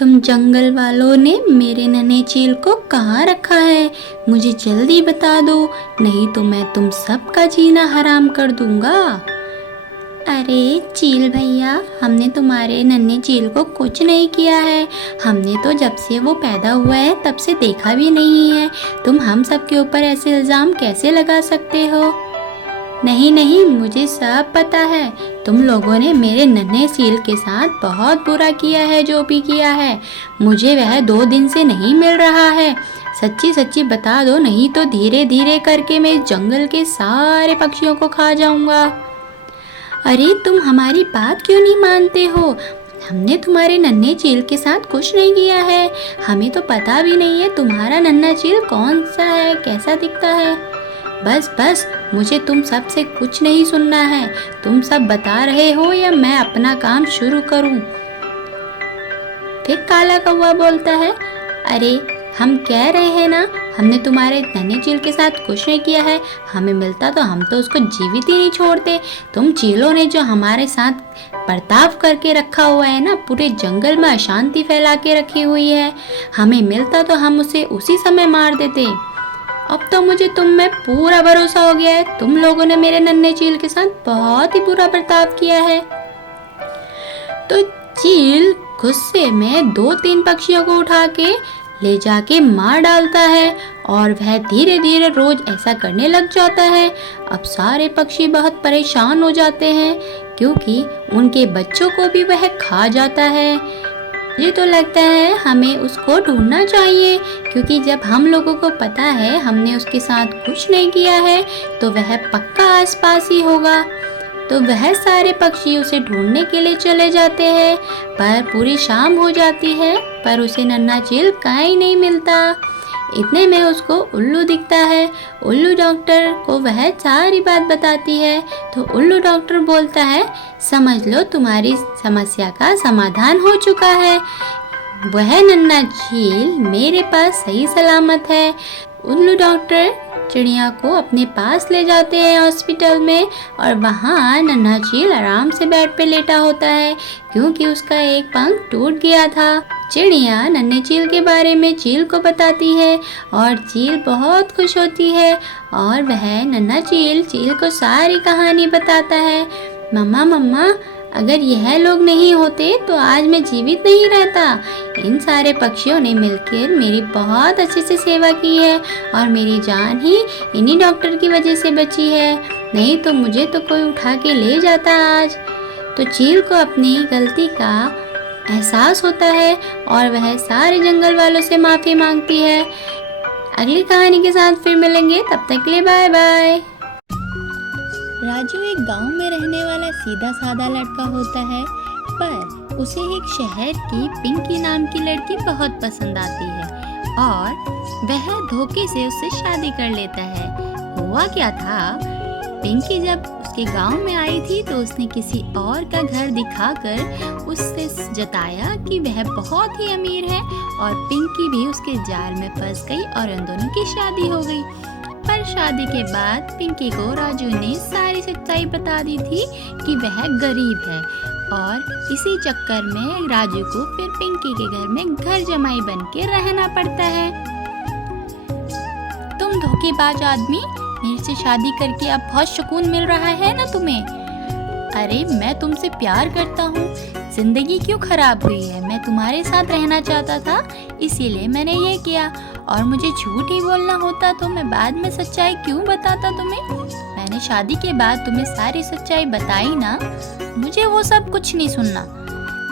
तुम जंगल वालों ने मेरे नन्हे चील को कहाँ रखा है? मुझे जल्दी बता दो, नहीं तो मैं तुम सबका जीना हराम कर दूंगा। अरे चील भैया, हमने तुम्हारे नन्हे चील को कुछ नहीं किया है। हमने तो जब से वो पैदा हुआ है तब से देखा भी नहीं है। तुम हम सबके ऊपर ऐसे इल्ज़ाम कैसे लगा सकते हो? नहीं नहीं, मुझे सब पता है। तुम लोगों ने मेरे नन्हे चील के साथ बहुत बुरा किया है। जो भी किया है, मुझे वह 2 दिन से नहीं मिल रहा है। सच्ची सच्ची बता दो, नहीं तो धीरे धीरे करके मैं इस जंगल के सारे पक्षियों को खा जाऊंगा। अरे तुम हमारी बात क्यों नहीं मानते हो? हमने तुम्हारे नन्हे चील के साथ कुछ नहीं किया है। हमें तो पता भी नहीं है तुम्हारा नन्हा चील कौन सा है, कैसा दिखता है। बस बस, मुझे तुम सब से कुछ नहीं सुनना है। तुम सब बता रहे हो या मैं अपना काम शुरू करूं? फिर काला कौवा बोलता है, अरे हम कह रहे हैं ना, हमने तुम्हारे नन्हे चील के साथ कुछ नहीं किया है। हमें मिलता तो हम तो उसको जीवित ही नहीं छोड़ते। तुम चीलों ने जो हमारे साथ बर्ताव करके रखा हुआ है ना, पूरे जंगल में अशांति फैला के रखी हुई है। हमें मिलता तो हम उसे उसी समय मार देते। अब तो मुझे तुम में पूरा भरोसा हो गया है। तुम लोगों ने मेरे नन्हे चील के साथ बहुत ही बुरा बर्ताव किया है। तो चील गुस्से में 2-3 पक्षियों को उठा के ले जाके मार डालता है और वह धीरे धीरे रोज ऐसा करने लग जाता है। अब सारे पक्षी बहुत परेशान हो जाते हैं क्योंकि उनके बच्चों को भी वह खा जाता है। मुझे तो लगता है हमें उसको ढूंढना चाहिए, क्योंकि जब हम लोगों को पता है हमने उसके साथ कुछ नहीं किया है तो वह पक्का आसपास ही होगा। तो वह सारे पक्षी उसे ढूंढने के लिए चले जाते हैं, पर पूरी शाम हो जाती है पर उसे नन्हा चील कहीं नहीं मिलता। इतने में उसको उल्लू दिखता है। उल्लू डॉक्टर को वह सारी बात बताती है। तो उल्लू डॉक्टर बोलता है, समझ लो तुम्हारी समस्या का समाधान हो चुका है। वह नन्हा चील मेरे पास सही सलामत है। उल्लू डॉक्टर चिड़िया को अपने पास ले जाते हैं हॉस्पिटल में, और वहाँ नन्हा चील आराम से बेड पे लेटा होता है क्योंकि उसका एक पंख टूट गया था। चिड़िया नन्हे चील के बारे में चील को बताती है और चील बहुत खुश होती है और वह नन्हा चील चील को सारी कहानी बताता है। मम्मा मम्मा, अगर यह लोग नहीं होते तो आज मैं जीवित नहीं रहता। इन सारे पक्षियों ने मिलकर मेरी बहुत अच्छे से सेवा की है और मेरी जान ही इन्हीं डॉक्टर की वजह से बची है, नहीं तो मुझे तो कोई उठा के ले जाता आज। तो चील को अपनी गलती का एहसास होता है और वह सारे जंगल वालों से माफ़ी मांगती है। अगली कहानी के साथ फिर मिलेंगे, तब तक के लिए बाय बाय। राजू एक गांव में रहने वाला सीधा साधा लड़का होता है, पर उसे एक शहर की पिंकी नाम की लड़की बहुत पसंद आती है और वह धोखे से उससे शादी कर लेता है। हुआ क्या था, पिंकी जब उसके गांव में आई थी तो उसने किसी और का घर दिखाकर उससे जताया कि वह बहुत ही अमीर है और पिंकी भी उसके जाल में फंस गई और उन दोनों की शादी हो गई। पर शादी के बाद पिंकी को राजू ने सारी सच्चाई बता दी थी कि वह गरीब है और इसी चक्कर में राजू को फिर पिंकी के घर में घर जमाई बन के रहना पड़ता है। तुम धोखेबाज आदमी, मेरे से शादी करके अब बहुत सुकून मिल रहा है ना तुम्हें? अरे मैं तुमसे प्यार करता हूँ, जिंदगी क्यों खराब हुई है? मैं तुम्हारे साथ रहना चाहता था, इसीलिए मैंने ये किया। और मुझे झूठ ही बोलना होता तो मैं बाद में सच्चाई क्यों बताता तुम्हें? मैंने शादी के बाद तुम्हें सारी सच्चाई बताई ना, मुझे वो सब कुछ नहीं सुनना।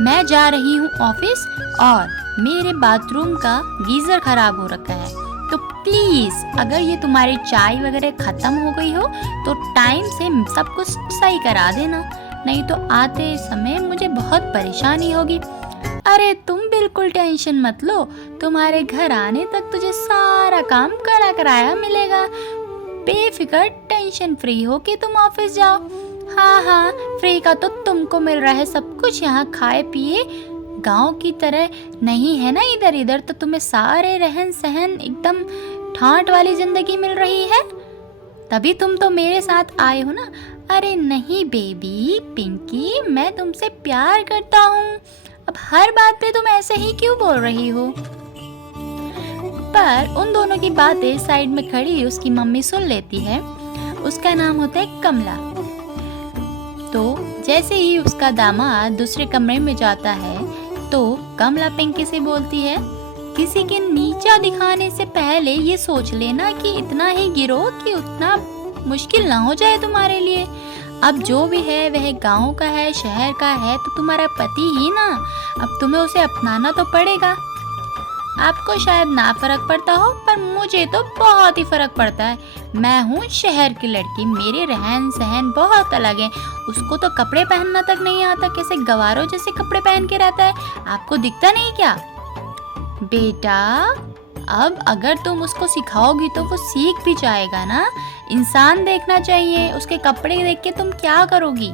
मैं जा रही हूँ ऑफिस और मेरे बाथरूम का गीजर खराब हो रखा है, तो प्लीज अगर ये तुम्हारी चाय वगैरह खत्म हो गई हो तो टाइम से सब कुछ सही करा देना, नहीं तो आते समय मुझे बहुत परेशानी होगी। अरे तुम बिल्कुल टेंशन मत लो, तुम्हारे घर आने तक तुझे सारा काम करा कराया मिलेगा। बेफिक्र टेंशन फ्री हो कि तुम ऑफिस जाओ। हाँ हाँ, फ्री का तो तुमको मिल रहा है सब कुछ, यहाँ खाए पिए गांव की तरह नहीं है ना इधर। इधर तो तुम्हें सारे रहन सहन एकदम ठाट वाली जिंदगी मिल रही है, तभी तुम तो मेरे साथ आए हो ना। अरे नहीं बेबी पिंकी, मैं तुमसे प्यार करता हूँ। अब हर बात पे तुम ऐसे ही क्यों बोल रही हो? पर उन दोनों की बातें साइड में खड़ी उसकी मम्मी सुन लेती है। उसका नाम होता है कमला। तो जैसे ही उसका दामाद दूसरे कमरे में जाता है तो कमला पिंकी से बोलती है, किसी के नीचा दिखाने से पहले ये सोच लेना कि इतना ही गिरो कि उतना मुश्किल ना हो जाए तुम्हारे लिए। अब जो भी है वह गांव का है, शहर का है तो तुम्हारा पति ही ना, अब तुम्हें उसे अपनाना तो पड़ेगा। आपको शायद ना फर्क पड़ता हो पर मुझे तो बहुत ही फर्क पड़ता है। मैं हूँ शहर की लड़की, मेरे रहन सहन बहुत अलग है। उसको तो कपड़े पहनना तक नहीं आता, कैसे गवारों जैसे कपड़े पहन के रहता है, आपको दिखता नहीं क्या? बेटा अब अगर तुम उसको सिखाओगी तो वो सीख भी जाएगा ना। इंसान देखना चाहिए, उसके कपड़े देख के तुम क्या करोगी?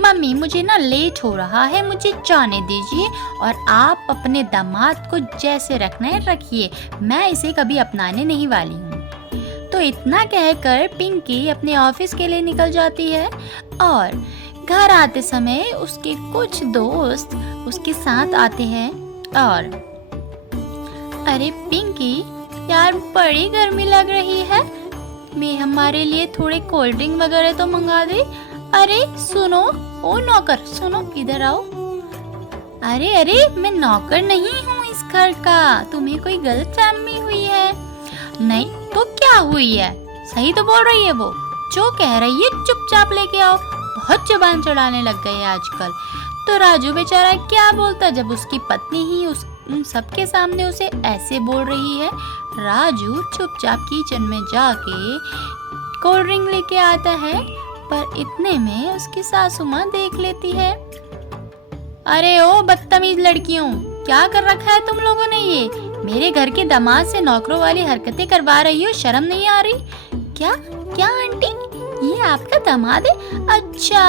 मम्मी मुझे ना लेट हो रहा है, मुझे जाने दीजिए और आप अपने दामाद को जैसे रखना है रखिए, मैं इसे कभी अपनाने नहीं वाली हूँ। तो इतना कहकर पिंकी अपने ऑफिस के लिए निकल जाती है और घर आते समय उसके कुछ दोस्त उसके साथ आते हैं और अरे पिंकी यार बड़ी गर्मी लग रही है, मैं हमारे लिए थोड़े कोल्ड ड्रिंक वगैरह तो मंगा दे। अरे सुनो, ओ नौकर सुनो, इधर आओ। अरे अरे मैं नौकर नहीं हूँ इस घर का, तुम्हें कोई गलतफहमी हुई है। नहीं तो क्या हुई है, सही तो बोल रही है वो, जो कह रही है चुपचाप लेके आओ। बहुत जुबान चढ़ाने लग गए आजकल। तो राजू बेचारा क्या बोलता जब उसकी पत्नी ही उन सबके सामने उसे ऐसे बोल रही है। राजू चुपचाप किचन में जाके कोल्ड ड्रिंक लेके आता है, पर इतने में उसकी सासू माँ देख लेती है। अरे ओ बदतमीज लड़कियों, क्या कर रखा है तुम लोगों ने ये? मेरे घर के दामाद से नौकरों वाली हरकतें करवा रही हो, शर्म नहीं आ रही? क्या क्या आंटी, ये आपका दामाद है? अच्छा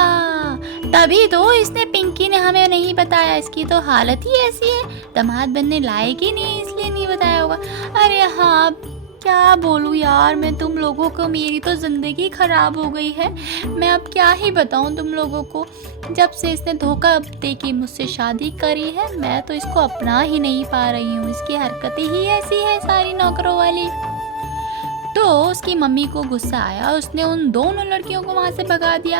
तभी तो इसने पिंकी ने हमें नहीं बताया, इसकी तो हालत ही ऐसी है, दामाद बनने लायक ही नहीं इसलिए नहीं बताया होगा। अरे हाँ क्या बोलूँ यार मैं तुम लोगों को, मेरी तो ज़िंदगी ख़राब हो गई है। मैं अब क्या ही बताऊँ तुम लोगों को, जब से इसने धोखा दे के मुझसे शादी करी है मैं तो इसको अपना ही नहीं पा रही हूँ। इसकी हरकतें ही ऐसी है सारी नौकरों वाली। तो उसकी मम्मी को गुस्सा आया, उसने उन दोनों लड़कियों को वहाँ से भगा दिया।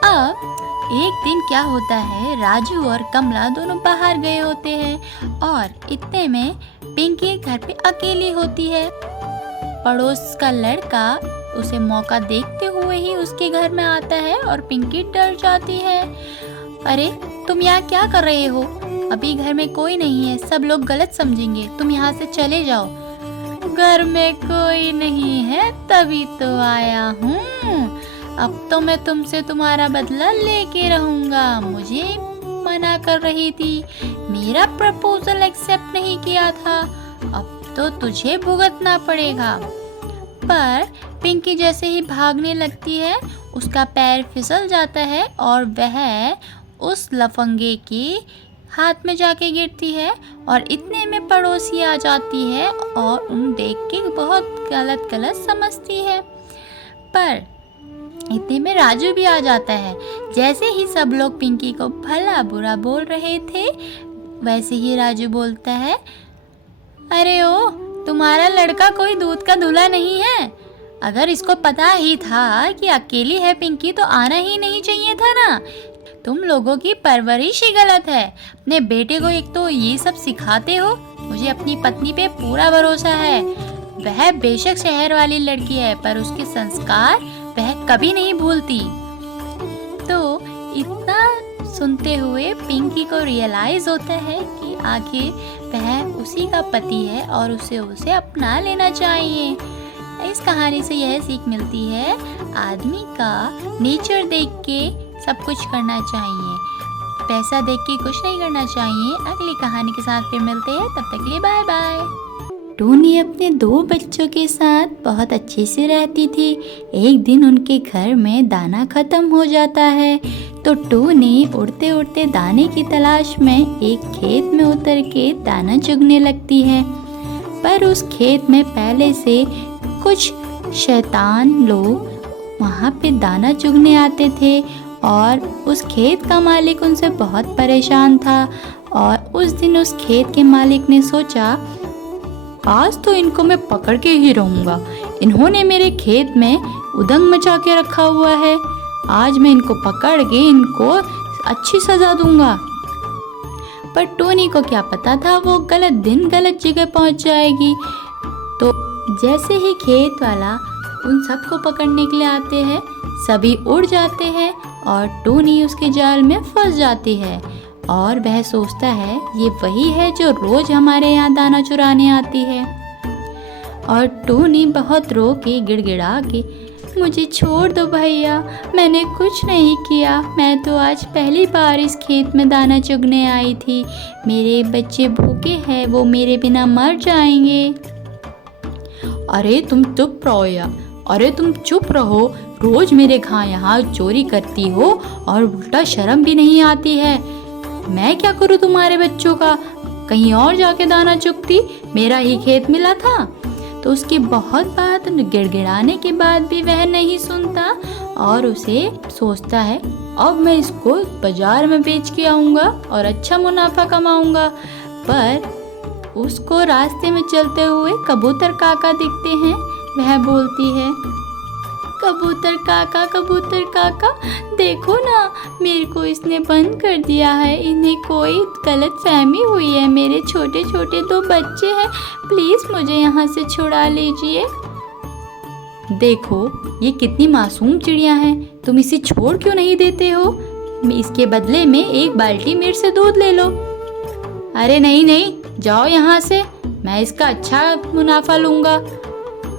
अब एक दिन क्या होता है, राजू और कमला दोनों बाहर गए होते हैं और इतने में पिंकी घर पे अकेली होती है। पड़ोस का लड़का उसे मौका देखते हुए ही उसके घर में आता है और पिंकी डर जाती है। अरे तुम यहाँ क्या कर रहे हो? अभी घर में कोई नहीं है, सब लोग गलत समझेंगे, तुम यहाँ से चले जाओ। घर में कोई नहीं है तभी तो आया हूँ, अब तो मैं तुमसे तुम्हारा बदला लेके रहूंगा। मुझे मना कर रही थी, मेरा प्रपोजल एक्सेप्ट नहीं किया था, अब तो तुझे भुगतना पड़ेगा। पर पिंकी जैसे ही भागने लगती है उसका पैर फिसल जाता है और वह उस लफंगे के हाथ में जाके गिरती है और इतने में पड़ोसी आ जाती है और उन देख के बहुत गलत समझती है। पर इतने में राजू भी आ जाता है। जैसे ही सब लोग पिंकी को भला बुरा बोल रहे थे वैसे ही राजू बोलता है, अरे ओ तुम्हारा लड़का कोई दूध का धुला नहीं है, अगर इसको पता ही था कि अकेली है पिंकी तो आना ही नहीं चाहिए था ना। तुम लोगों की परवरिश ही गलत है, अपने बेटे को एक तो ये सब सिखाते हो। मुझे अपनी पत्नी पे पूरा भरोसा है, वह बेशक शहर वाली लड़की है पर उसके संस्कार वह कभी नहीं भूलती। तो इतना सुनते हुए पिंकी को रियलाइज होता है कि आखिर वह उसी का पति है और उसे अपना लेना चाहिए। इस कहानी से यह सीख मिलती है, आदमी का नेचर देख के सब कुछ करना चाहिए, पैसा देख के कुछ नहीं करना चाहिए। अगली कहानी के साथ फिर मिलते हैं, तब तक के लिए बाय बाय। टूनी अपने 2 बच्चों के साथ बहुत अच्छे से रहती थी। एक दिन उनके घर में दाना खत्म हो जाता है तो टूनी उड़ते उड़ते दाने की तलाश में एक खेत में उतर के दाना चुगने लगती है। पर उस खेत में पहले से कुछ शैतान लोग वहाँ पे दाना चुगने आते थे और उस खेत का मालिक उनसे बहुत परेशान था। और उस दिन उस खेत के मालिक ने सोचा, आज तो इनको मैं पकड़ के ही रहूँगा। इन्होंने मेरे खेत में उदंग मचा के रखा हुआ है। आज मैं इनको पकड़ के इनको अच्छी सज़ा दूंगा। पर टोनी को क्या पता था वो गलत दिन गलत जगह पहुंच जाएगी। तो जैसे ही खेत वाला उन सबको पकड़ने के लिए आते हैं, सभी उड़ जाते हैं और टोनी उसके जाल में फंस जाती है। और वह सोचता है ये वही है जो रोज हमारे यहाँ दाना चुराने आती है। और टोनी बहुत रो के गिड़गिड़ा के, मुझे छोड़ दो भैया, मैंने कुछ नहीं किया। मैं तो आज पहली बार इस खेत में दाना चुगने आई थी। मेरे बच्चे भूखे हैं, वो मेरे बिना मर जाएंगे। अरे तुम चुप रहो यार, अरे तुम चुप रहो। रोज मेरे यहाँ चोरी करती हो और उल्टा शर्म भी नहीं आती है। मैं क्या करूँ तुम्हारे बच्चों का? कहीं और जाके दाना चुगती, मेरा ही खेत मिला था। तो उसकी बहुत बात गिड़गिड़ाने के बाद भी वह नहीं सुनता और उसे सोचता है, अब मैं इसको बाजार में बेच के आऊँगा और अच्छा मुनाफा कमाऊँगा। पर उसको रास्ते में चलते हुए कबूतर काका दिखते हैं। वह बोलती है, कबूतर काका देखो ना, मेरे को इसने बंद कर दिया है। इन्हें कोई गलत फहमी हुई है। मेरे छोटे छोटे 2 बच्चे हैं, प्लीज़ मुझे यहाँ से छुड़ा लीजिए। देखो ये कितनी मासूम चिड़िया है, तुम इसे छोड़ क्यों नहीं देते हो? इसके बदले में 1 बाल्टी मेरे से दूध ले लो। अरे नहीं, जाओ यहाँ से, मैं इसका अच्छा मुनाफा लूँगा।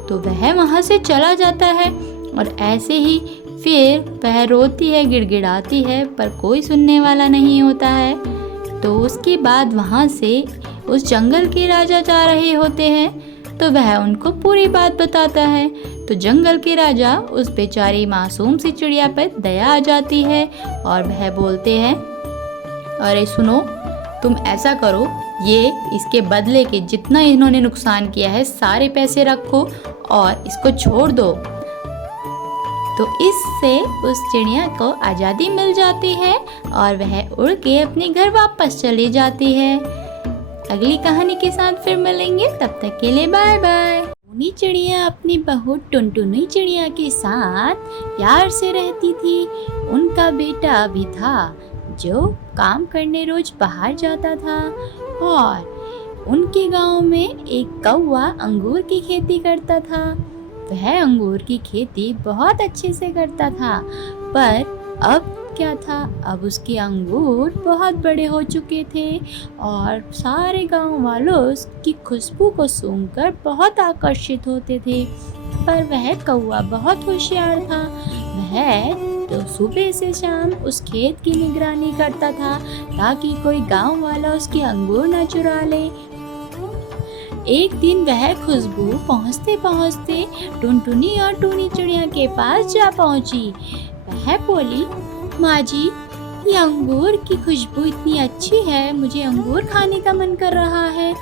तो वह वहाँ से चला जाता है। और ऐसे ही फिर वह रोती है, गिड़गिड़ाती है, पर कोई सुनने वाला नहीं होता है। तो उसके बाद वहाँ से उस जंगल के राजा जा रहे होते हैं। तो वह उनको पूरी बात बताता है। तो जंगल के राजा उस बेचारी मासूम सी चिड़िया पर दया आ जाती है और वह बोलते हैं, अरे सुनो, तुम ऐसा करो, ये इसके बदले के जितना इन्होंने नुकसान किया है सारे पैसे रखो और इसको छोड़ दो। तो इससे उस चिड़िया को आज़ादी मिल जाती है और वह उड़ के अपने घर वापस चली जाती है। अगली कहानी के साथ फिर मिलेंगे, तब तक के लिए बाय बाय। टुनटुनी चिड़िया अपनी बहू टुनटुनी चिड़िया के साथ प्यार से रहती थी। उनका बेटा भी था जो काम करने रोज बाहर जाता था। और उनके गांव में एक कौवा अंगूर की खेती करता था। वह अंगूर की खेती बहुत अच्छे से करता था, पर अब क्या था, अब उसके अंगूर बहुत बड़े हो चुके थे और सारे गांव वालों उसकी खुशबू को सूंघकर बहुत आकर्षित होते थे। पर वह कौवा बहुत होशियार था। वह तो सुबह से शाम उस खेत की निगरानी करता था ताकि कोई गांव वाला उसके अंगूर न चुरा ले। एक दिन वह खुशबू पहुँचते पहुँचते टुनटुनी और टूनी चिड़िया के पास जा पहुँची। वह बोली, माँ जी, ये अंगूर की खुशबू इतनी अच्छी है, मुझे अंगूर खाने का मन कर रहा है।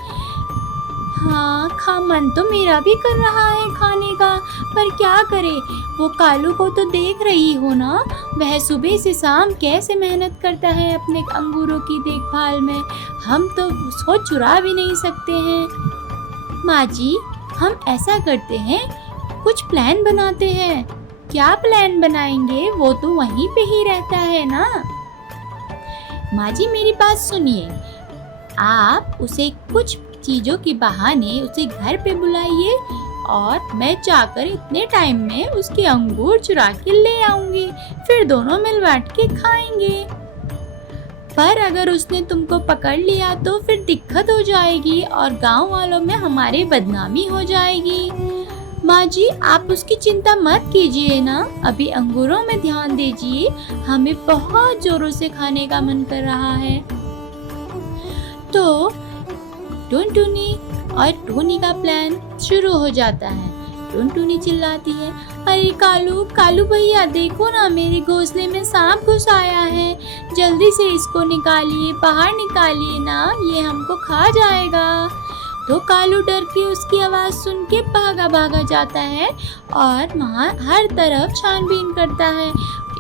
हाँ, मन तो मेरा भी कर रहा है खाने का, पर क्या करे, वो कालू को तो देख रही हो ना, वह सुबह से शाम कैसे मेहनत करता है अपने अंगूरों की देखभाल में। हम तो उसको चुरा भी नहीं सकते हैं। माँ जी, हम ऐसा करते हैं, कुछ प्लान बनाते हैं। क्या प्लान बनाएंगे? वो तो वहीं पे ही रहता है ना। माँ जी मेरी बात सुनिए, आप उसे कुछ चीज़ों के बहाने उसे घर पे बुलाइए और मैं जाकर इतने टाइम में उसके अंगूर चुरा के ले आऊंगी, फिर दोनों मिल बांट के खाएंगे। पर अगर उसने तुमको पकड़ लिया तो फिर दिक्कत हो जाएगी और गांव वालों में हमारी बदनामी हो जाएगी। माँ जी आप उसकी चिंता मत कीजिए ना, अभी अंगूरों में ध्यान दीजिए, हमें बहुत जोरों से खाने का मन कर रहा है। तो टुनटुनी और टूनी का प्लान शुरू हो जाता है। टुनटुनी चिल्लाती है, अरे कालू भैया देखो ना, मेरे घोंसले में सांप घुस आया है, जल्दी से इसको निकालिए, बाहर निकालिए ना, ये हमको खा जाएगा। तो कालू डर के उसकी आवाज़ सुन के भागा भागा जाता है और वहाँ हर तरफ छानबीन करता है।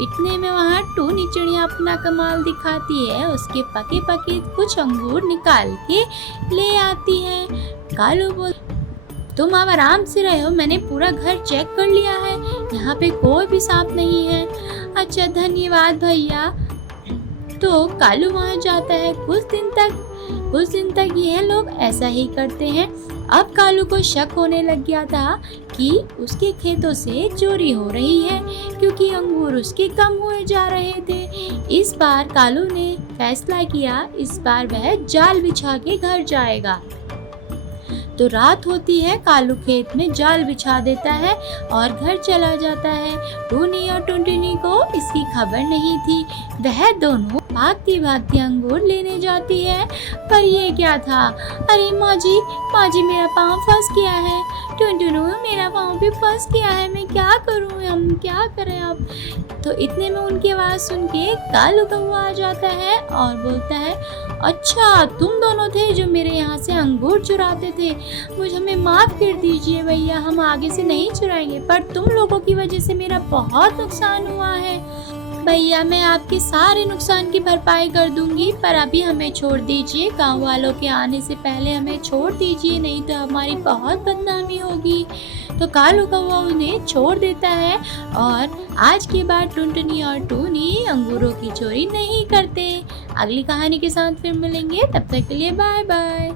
इतने में वहाँ टूनी चिड़िया अपना कमाल दिखाती है, उसके पके पके कुछ अंगूर निकाल के ले आती है। कालू बोल, तुम अब आराम से रहो, मैंने पूरा घर चेक कर लिया है, यहाँ पे कोई भी सांप नहीं है। अच्छा धन्यवाद भैया। तो कालू वहाँ जाता है। कुछ दिन तक यह लोग ऐसा ही करते हैं। अब कालू को शक होने लग गया था कि उसके खेतों से चोरी हो रही है, क्योंकि अंगूर उसके कम हुए जा रहे थे। इस बार कालू ने फैसला किया, इस बार वह जाल बिछा के घर जाएगा। तो रात होती है, कालू खेत में जाल बिछा देता है और घर चला जाता है। टूनी और टुनटुनी को इसकी खबर नहीं थी। वह दोनों भागती भागती अंगूर लेने जाती है, पर ये क्या था? अरे माँ जी मेरा पाँव फंस गया है। टुनटुनू मेरा पाँव भी फंस गया है, मैं क्या करूँ, हम क्या करें अब? तो इतने में उनकी आवाज़ सुन के कालू कौवा आ जाता है और बोलता है, अच्छा तुम दोनों थे जो मेरे यहाँ से अंगूर चुराते थे, मुझे हमें माफ़ कर दीजिए भैया, हम आगे से नहीं चुराएंगे, पर तुम लोगों की वजह से मेरा बहुत नुकसान हुआ है। भैया मैं आपके सारे नुकसान की भरपाई कर दूंगी, पर अभी हमें छोड़ दीजिए, गांव वालों के आने से पहले हमें छोड़ दीजिए, नहीं तो हमारी बहुत बदनामी होगी। तो कालू कौवा उन्हें छोड़ देता है और आज के बाद टुनटुनी और टूनी अंगूरों की चोरी नहीं करते। अगली कहानी के साथ फिर मिलेंगे, तब तक के लिए बाय बाय।